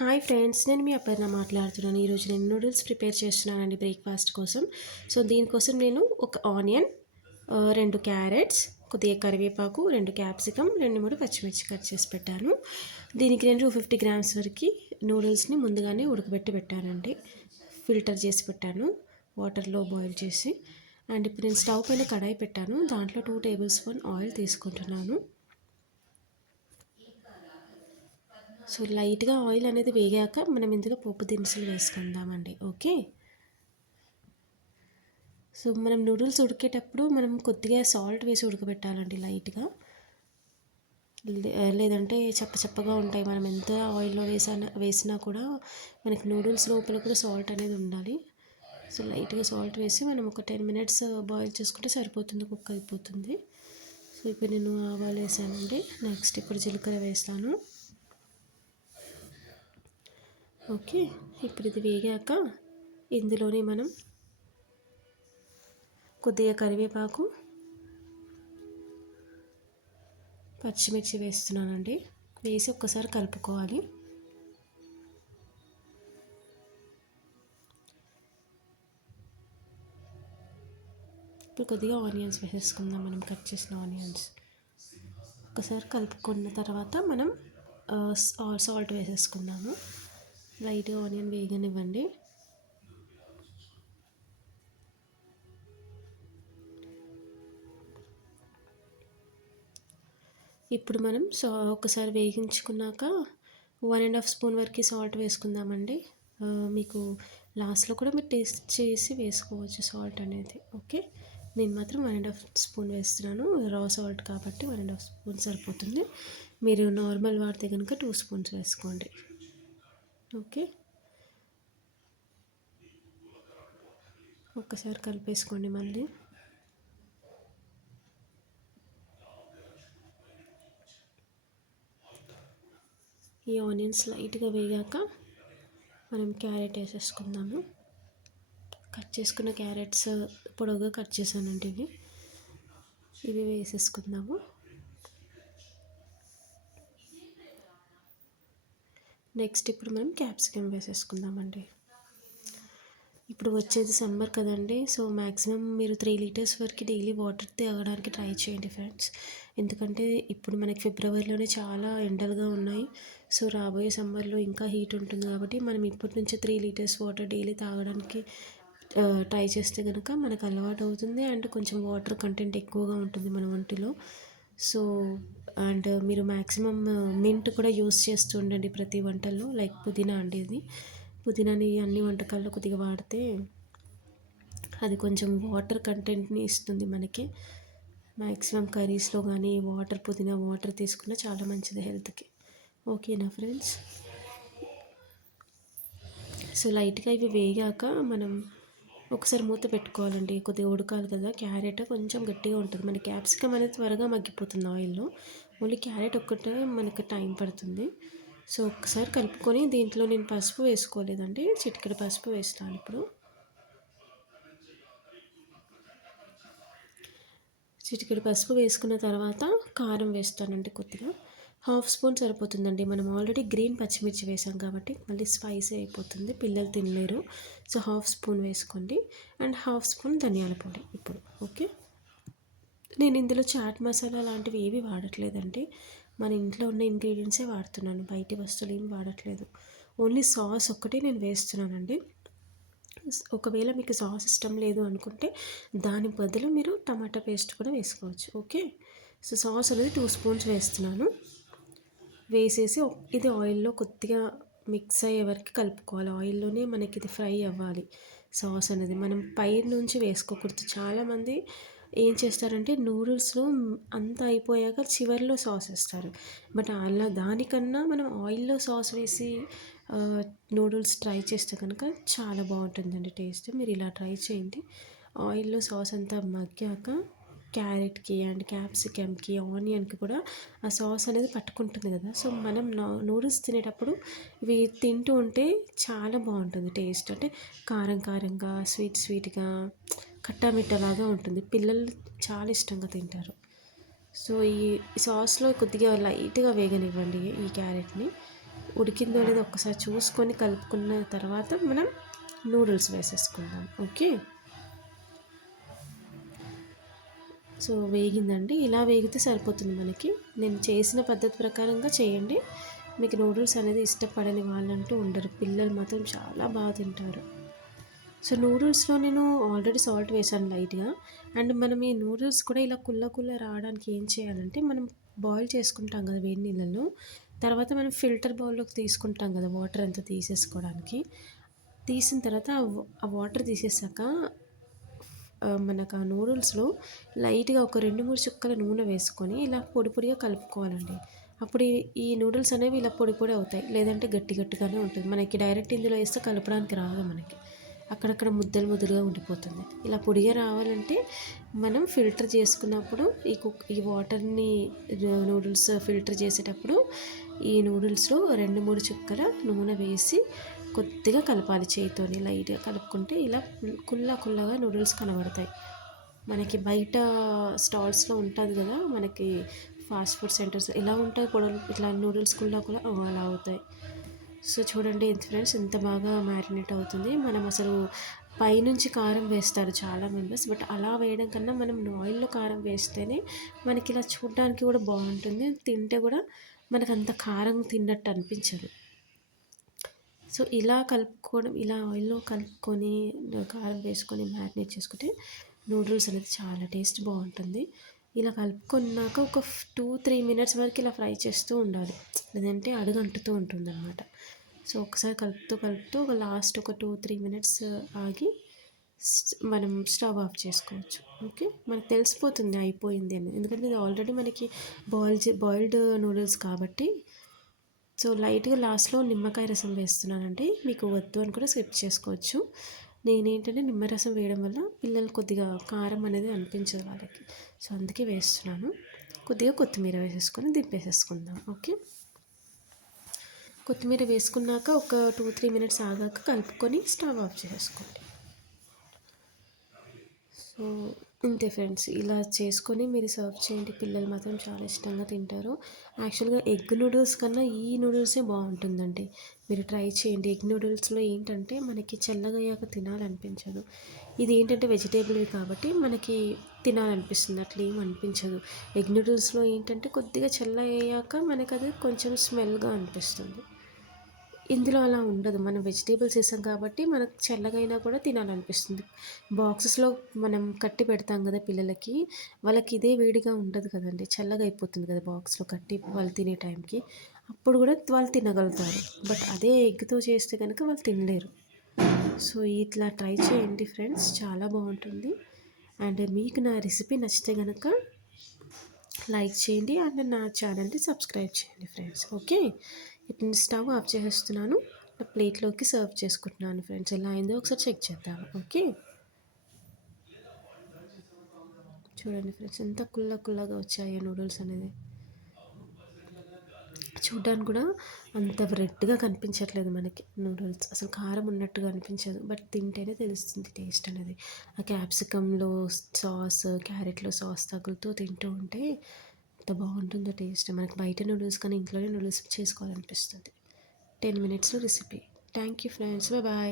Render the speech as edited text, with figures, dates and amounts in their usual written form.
Hi friends, నేను మీ అపర్ణ మాట్లాడుతున్నాను. ఈరోజు నేను నూడిల్స్ ప్రిపేర్ చేస్తున్నానండి బ్రేక్ఫాస్ట్ కోసం. సో దీనికోసం నేను ఒక ఆనియన్, 2 క్యారెట్స్, కొద్దిగా కరివేపాకు, 2 క్యాప్సికమ్, 2, 3 పచ్చిమిర్చి కట్ చేసి పెట్టాను. దీనికి నేను 250 గ్రామ్స్ వరకు నూడిల్స్ని ముందుగానే ఉడకబెట్టి పెట్టానండి. ఫిల్టర్ చేసి పెట్టాను వాటర్లో బాయిల్ చేసి. అండ్ ఇప్పుడు నేను స్టవ్ పైన కడాయి పెట్టాను. దాంట్లో 2 టేబుల్ స్పూన్ ఆయిల్ తీసుకుంటున్నాను. సో లైట్గా ఆయిల్ అనేది వేగాక మనం ఇందులో పోపు దినుసులు వేసుకుందామండి. ఓకే. సో మనం నూడిల్స్ ఉడికేటప్పుడు మనం కొద్దిగా సాల్ట్ వేసి ఉడకబెట్టాలండి లైట్గా. లేదంటే చప్పగా ఉంటాయి. మనం ఎంత ఆయిల్లో వేసినా కూడా మనకి నూడిల్స్ లోపల కూడా సాల్ట్ అనేది ఉండాలి. సో లైట్గా సాల్ట్ వేసి మనం ఒక 10 మినిట్స్ బాయిల్ చేసుకుంటే సరిపోతుంది, కుక్ అయిపోతుంది. సో ఇప్పుడు నేను ఆవాలు వేసానండి. నెక్స్ట్ ఇప్పుడు జీలకర్ర వేస్తాను. ఓకే. ఇప్పుడు ఇది వేగాక ఇందులోనే మనం కొద్దిగా కరివేపాకు, పచ్చిమిర్చి వేస్తున్నానండి. వేసి ఒక్కసారి కలుపుకోవాలి. ఇప్పుడు కొద్దిగా ఆనియన్స్ వేసేసుకుందాం, మనం కట్ చేసిన ఆనియన్స్. ఒకసారి కలుపుకున్న తర్వాత మనం సాల్ట్ వేసేసుకుందాము. లైట్గా ఆనియన్ వేగనివ్వండి. ఇప్పుడు మనం ఒకసారి వేగించుకున్నాక 1.5 స్పూన్ వరకు సాల్ట్ వేసుకుందామండి. మీకు లాస్ట్లో కూడా మీరు టేస్ట్ చేసి వేసుకోవచ్చు సాల్ట్ అనేది. ఓకే. నేను మాత్రం 1.5 స్పూన్ వేస్తున్నాను. రా సాల్ట్ కాబట్టి 1.5 స్పూన్ సరిపోతుంది. మీరు నార్మల్ వాడితే కనుక 2 స్పూన్స్ వేసుకోండి. ఓకే. ఒక్కసారి కలిపేసుకోండి మళ్ళీ. ఈ ఆనియన్స్ లైట్గా వేగాక మనం క్యారెట్ వేసేసుకుందాము. కట్ చేసుకున్న క్యారెట్స్ పొడవుగా కట్ చేశానండి. ఇవి వేసేసుకుందాము. నెక్స్ట్ ఇప్పుడు మనం క్యాప్సికమ్ వేసేసుకుందామండి. ఇప్పుడు వచ్చేది సమ్మర్ కదండి. సో మ్యాక్సిమం మీరు 3 లీటర్స్ వరకు డైలీ వాటర్ తాగడానికి ట్రై చేయండి ఫ్రెండ్స్. ఎందుకంటే ఇప్పుడు మనకి ఫిబ్రవరిలోనే చాలా ఎండలుగా ఉన్నాయి. సో రాబోయే సమ్మర్లో ఇంకా హీట్ ఉంటుంది కాబట్టి మనం ఇప్పటి నుంచే 3 లీటర్స్ వాటర్ డైలీ తాగడానికి ట్రై చేస్తే కనుక మనకు అలవాటు అవుతుంది. అండ్ కొంచెం వాటర్ కంటెంట్ ఎక్కువగా ఉంటుంది మన ఒంటిలో. సో అండ్ మీరు మ్యాక్సిమం మింట్ కూడా యూస్ చేస్తూ ఉండండి ప్రతి వంటల్లో. లైక్ పుదీనా అండి, ఇది పుదీనాని అన్ని వంటకాల్లో కొద్దిగా వాడితే అది కొంచెం వాటర్ కంటెంట్ని ఇస్తుంది మనకి. మ్యాక్సిమం కర్రీస్లో కానీ పుదీనా వాటర్ తీసుకున్న చాలా మంచిది హెల్త్కి. ఓకేనా ఫ్రెండ్స్. సో లైట్గా ఇవి వేగాక మనం ఒకసారి మూత పెట్టుకోవాలండి. కొద్దిగా ఉడకాలి కదా. క్యారెట్ కొంచెం గట్టిగా ఉంటుంది. మన క్యాప్సికమ్ అనేది త్వరగా మగ్గిపోతుంది ఆయిల్లో. ఓన్లీ క్యారెట్ ఒక్కటే మనకు టైం పడుతుంది. సో ఒకసారి కలుపుకొని దీంట్లో నేను పసుపు వేసుకోలేదండి, చిటికెడు పసుపు వేస్తాను ఇప్పుడు. చిటికెడు పసుపు వేసుకున్న తర్వాత కారం వేస్తానండి కొద్దిగా. 1/2 స్పూన్ సరిపోతుందండి. మనం ఆల్రెడీ గ్రీన్ పచ్చిమిర్చి వేసాం కాబట్టి మళ్ళీ స్పైసీ అయిపోతుంది, పిల్లలు తినలేరు. సో 1/2 స్పూన్ వేసుకోండి. అండ్ 1/2 స్పూన్ ధనియాల పొడి ఇప్పుడు. ఓకే. నేను ఇందులో చాట్ మసాలా లాంటివి ఏవి వాడట్లేదండి. మన ఇంట్లో ఉన్న ఇంగ్రీడియంట్సే వాడుతున్నాను, బయటి వస్తువులు ఏమి వాడట్లేదు. ఓన్లీ సాస్ ఒక్కటే నేను వేస్తున్నానండి. ఒకవేళ మీకు సాస్ ఇష్టం లేదు అనుకుంటే దాని బదులు మీరు టమాటా పేస్ట్ కూడా వేసుకోవచ్చు. ఓకే. సో సాస్ అనేది 2 స్పూన్స్ వేస్తున్నాను. వేసేసి ఇది ఆయిల్లో కొద్దిగా మిక్స్ అయ్యే వరకు కలుపుకోవాలి. ఆయిల్లోనే మనకి ఇది ఫ్రై అవ్వాలి. సాస్ అనేది మనం పై నుంచి వేసుకోకూడదు. చాలామంది ఏం చేస్తారంటే నూడిల్స్లో అంతా అయిపోయాక చివరిలో సాస్ వేస్తారు. బట్ అలా దానికన్నా మనం ఆయిల్లో సాస్ వేసి నూడిల్స్ ట్రై చేస్తే కనుక చాలా బాగుంటుందండి టేస్ట్. మీరు ఇలా ట్రై చేయండి. ఆయిల్లో సాస్ అంతా మగ్గాక క్యారెట్కి అండ్ క్యాప్సికమ్కి ఆనియన్కి కూడా ఆ సాస్ అనేది పట్టుకుంటుంది కదా. సో మనం నూడిల్స్ తినేటప్పుడు ఇవి తింటూ ఉంటే చాలా బాగుంటుంది టేస్ట్. అంటే కారం కారంగా, స్వీట్గా, కట్టామిట్టలాగా ఉంటుంది. పిల్లలు చాలా ఇష్టంగా తింటారు. సో ఈ సాస్లో కొద్దిగా లైట్గా వేగనివ్వండి ఈ క్యారెట్ని. ఉడికిందో లేదో ఒక్కసారి చూసుకొని కలుపుకున్న తర్వాత మనం నూడిల్స్ వేసేసుకుందాం. ఓకే. సో వేగిందండి. ఇలా వేగితే సరిపోతుంది మనకి. నేను చేసిన పద్ధతి ప్రకారంగా చేయండి. మీకు నూడిల్స్ అనేది ఇష్టపడని వాళ్ళంటూ ఉండరు. పిల్లలు మాత్రం చాలా బాగా తింటారు. సో నూడిల్స్లో నేను ఆల్రెడీ సాల్ట్ వేసాను లైట్గా. అండ్ మనం ఈ నూడిల్స్ కూడా ఇలా కుల్ల కుల్ల రావడానికి ఏం చేయాలంటే, మనం బాయిల్ చేసుకుంటాం కదా వేడి నీళ్ళల్లో, తర్వాత మనం ఫిల్టర్ బౌల్లోకి తీసుకుంటాం కదా వాటర్ అంతా తీసేసుకోవడానికి. తీసిన తర్వాత ఆ వాటర్ తీసేసాక మనకు ఆ నూడిల్స్లో లైట్గా ఒక 2-3 చుక్కల నూనె వేసుకొని ఇలా పొడి పొడిగా కలుపుకోవాలండి. అప్పుడు ఈ నూడిల్స్ అనేవి ఇలా పొడి పొడి అవుతాయి. లేదంటే గట్టి గట్టిగానే ఉంటుంది. మనకి డైరెక్ట్ ఇందులో వేస్తే కలపడానికి రాదు మనకి. అక్కడక్కడ ముద్దలు ముద్దలుగా ఉండిపోతుంది. ఇలా పొడిగా రావాలంటే మనం ఫిల్టర్ చేసుకున్నప్పుడు ఈ వాటర్ని నూడిల్స్ ఫిల్టర్ చేసేటప్పుడు ఈ నూడిల్స్లో 2-3 చుక్కల నూనె వేసి కొద్దిగా కలపాలి చేయితోని. లైట్గా కలుపుకుంటే ఇలా కుల్లా కుల్లగా నూడిల్స్ కనబడతాయి. మనకి బయట స్టాల్స్లో ఉంటుంది కదా, మనకి ఫాస్ట్ ఫుడ్ సెంటర్స్ ఇలా ఉంటాయి పొడలు, ఇట్లా నూడిల్స్ కుల్లా కుల్లా అలా అవుతాయి. సో చూడండి ఫ్రెండ్స్ ఎంత బాగా మ్యారినేట్ అవుతుంది. మనం అసలు పైనుంచి కారం వేస్తారు చాలా మెంబర్స్, బట్ అలా వేయడం కన్నా మనం ఆయిల్లో కారం వేస్తేనే మనకి ఇలా చూడడానికి కూడా బాగుంటుంది. తింటే కూడా మనకు అంత కారం తిన్నట్టు అనిపించదు. సో ఇలా కలుపుకోవడం, ఇలా ఆయిల్లో కలుపుకొని కారం వేసుకొని మ్యారినేట్ చేసుకుంటే నూడిల్స్ అనేది చాలా టేస్ట్ బాగుంటుంది. ఇలా కలుపుకున్నాక ఒక 2-3 మినిట్స్ వరకు ఇలా ఫ్రై చేస్తూ ఉండాలి, లేదంటే అడుగు అంటుతూ ఉంటుంది అన్నమాట. సో ఒకసారి కలుపుతూ కలుపుతూ ఒక లాస్ట్ ఒక 2-3 మినిట్స్ ఆగి మనం స్టవ్ ఆఫ్ చేసుకోవచ్చు. ఓకే, మనకు తెలిసిపోతుంది అయిపోయింది అని, ఎందుకంటే ఇది ఆల్రెడీ మనకి బాయిల్డ్ నూడిల్స్ కాబట్టి. సో లైట్గా లాస్ట్లో నిమ్మకాయ రసం వేస్తున్నానండి. మీకు వద్దు అని కూడా స్కిప్ చేసుకోవచ్చు. నేనేంటంటే నిమ్మరసం వేయడం వల్ల పిల్లలు కొద్దిగా కారం అనేది అనిపించదు వాళ్ళకి, సో అందుకే వేస్తున్నాను. కొద్దిగా కొత్తిమీర వేసేసుకొని దింపేసేసుకుందాం. ఓకే, కొత్తిమీర వేసుకున్నాక ఒక 2-3 మినిట్స్ ఆగాక కలుపుకొని స్టవ్ ఆఫ్ చేసుకోండి. సో ఇంతే ఫ్రెండ్స్, ఇలా చేసుకొని మీరు సర్వ్ చేయండి. పిల్లలు మాత్రం చాలా ఇష్టంగా తింటారు. యాక్చువల్గా ఎగ్ నూడిల్స్ కన్నా ఈ నూడిల్సే బాగుంటుందండి. మీరు ట్రై చేయండి. ఎగ్ నూడిల్స్లో ఏంటంటే మనకి చల్లగయ్యాక తినాలనిపించదు. ఇది ఏంటంటే వెజిటేబుల్ కాబట్టి మనకి తినాలనిపిస్తుంది, అట్లా ఏం అనిపించదు. ఎగ్ నూడిల్స్లో ఏంటంటే కొద్దిగా చల్లగయ్యాక మనకు అది కొంచెం స్మెల్గా అనిపిస్తుంది. ఇందులో అలా ఉండదు. మనం వెజిటేబుల్స్ వేసాం కాబట్టి మనకు చల్లగైనా కూడా తినాలనిపిస్తుంది. బాక్సెస్లో మనం కట్టి పెడతాం కదా పిల్లలకి, వాళ్ళకి ఇదే వేడిగా ఉండదు కదండి, చల్లగా అయిపోతుంది కదా బాక్స్లో కట్టి వాళ్ళు తినే టైంకి. అప్పుడు కూడా వాళ్ళు తినగలుగుతారు. బట్ అదే ఎగ్తో చేస్తే కనుక వాళ్ళు తినలేరు. సో ఇట్లా ట్రై చేయండి ఫ్రెండ్స్, చాలా బాగుంటుంది. అండ్ మీకు నా రెసిపీ నచ్చితే కనుక లైక్ చేయండి అండ్ నా ఛానల్ని సబ్స్క్రైబ్ చేయండి ఫ్రెండ్స్. ఓకే, ఇప్పుడు స్టవ్ ఆఫ్ చేస్తున్నాను. ప్లేట్లోకి సర్వ్ చేసుకుంటున్నాను ఫ్రెండ్స్. ఎలా అయిందో ఒకసారి చెక్ చేద్దాము. ఓకే, చూడండి ఫ్రెండ్స్ ఎంత కుల్లగా వచ్చాయో నూడిల్స్ అనేది. చూడ్డానికి కూడా అంత రెడ్గా కనిపించట్లేదు మనకి నూడిల్స్, అసలు కారం ఉన్నట్టుగా అనిపించదు. బట్ తింటేనే తెలుస్తుంది టేస్ట్ అనేది. ఆ క్యాప్సికంలో సాస్, క్యారెట్లో సాస్ తగులుతూ తింటూ ఉంటే ఎంత బాగుంటుందో టేస్ట్. మనకి బయట నూడిల్స్ కానీ ఇంట్లోనే నూడిల్స్ చేసుకోవాలనిపిస్తుంది. 10 మినిట్స్లో recipe. Thank you friends, bye.